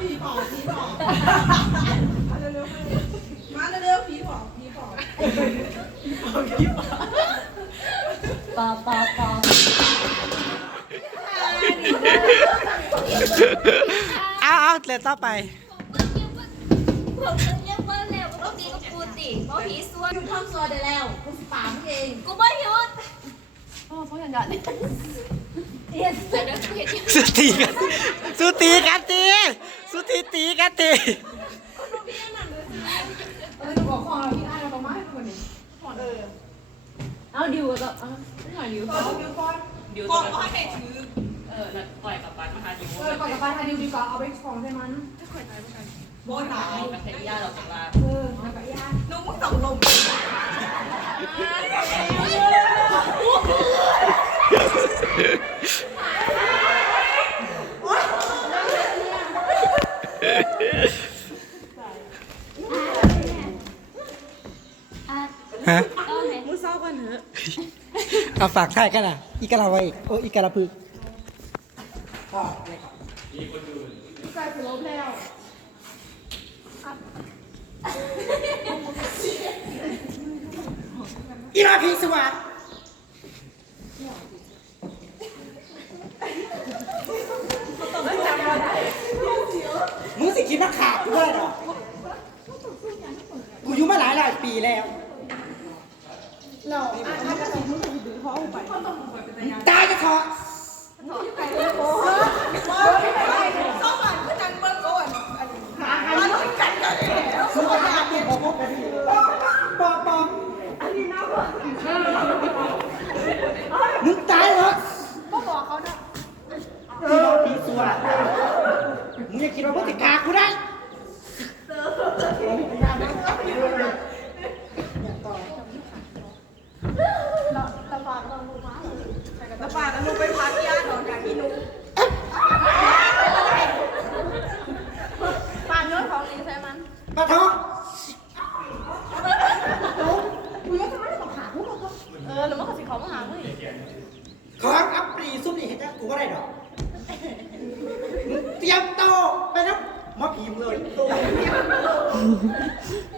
ผีปอบผีปอบมาเร็วๆมาเร็วๆผีปอบผีปอบปอปอปอเอาเอาเดี๋ยวต่อไปพวกมึงยังเบิ้ลแล้วก็ตีกับกูติเพราะผีส่วนหยุดทำซอยได้แล้วกูสิปามเองกูไม่หยุดโอ้เพราะอย่างนั้นเรียนเสร็จแล้วกูเห็นยังสุตีกันสุตีกันตีสุ ตีตีกันตีเออหนูบอกคอเราพี่ไอ้เราประมาณคนนี้เออเอาดิวก็เอาไม่หน่อยดิวก่อนดิวก่อนดิวก่อนก็ให้ถือเออแล้วปล่อยกับปันมาหาดิวเออก่อนกับไปทาดิวดีกว่าเอาไปของใช่มันโบนหนาวกับเทย่าเราจากลาเออแล้วก็ย่าน้องมึงต้องลง ฮะก็เห็นมึงเศร้ากันเถอะเอาฝากถ่ายกันอะ อีกาลาไว้อีกโอ้อีกาลาพึกใกล้จะลบแล้วอีราพีสวัสดมึงสิคิดว่าขาดกูได้หรอกูอยู่มาหลายหลายปีแล้ว เราอะอะกระตุ้นมึงถือเพราเอาไปตายจะขอต้องหวานคือนังเบิ้งก่อนมันต้องกันกันแล้วสุขภาพเนี่ยพอพบกันดีปอปอมึงตายเหรอก็บอกเขานะอีราพีสวัสดมึงอย่าคิดว่ามึงจะฆ่ากูได้ แล้วปากเราลูกมาแล้วปากเราลูกไปพักย่าหนอนอย่างที่นุ๊กปากเนื้อของนี้ใช่มัน ปะท้องกูยังจะไม่ได้บอกขาพูดก็เออหรือว่าเขาสิเขามาหามึงของอัปรีซุปนี่เห็นไหมกูก็ได้ดอกเตรียมโตวไปนะมาผีมเลยต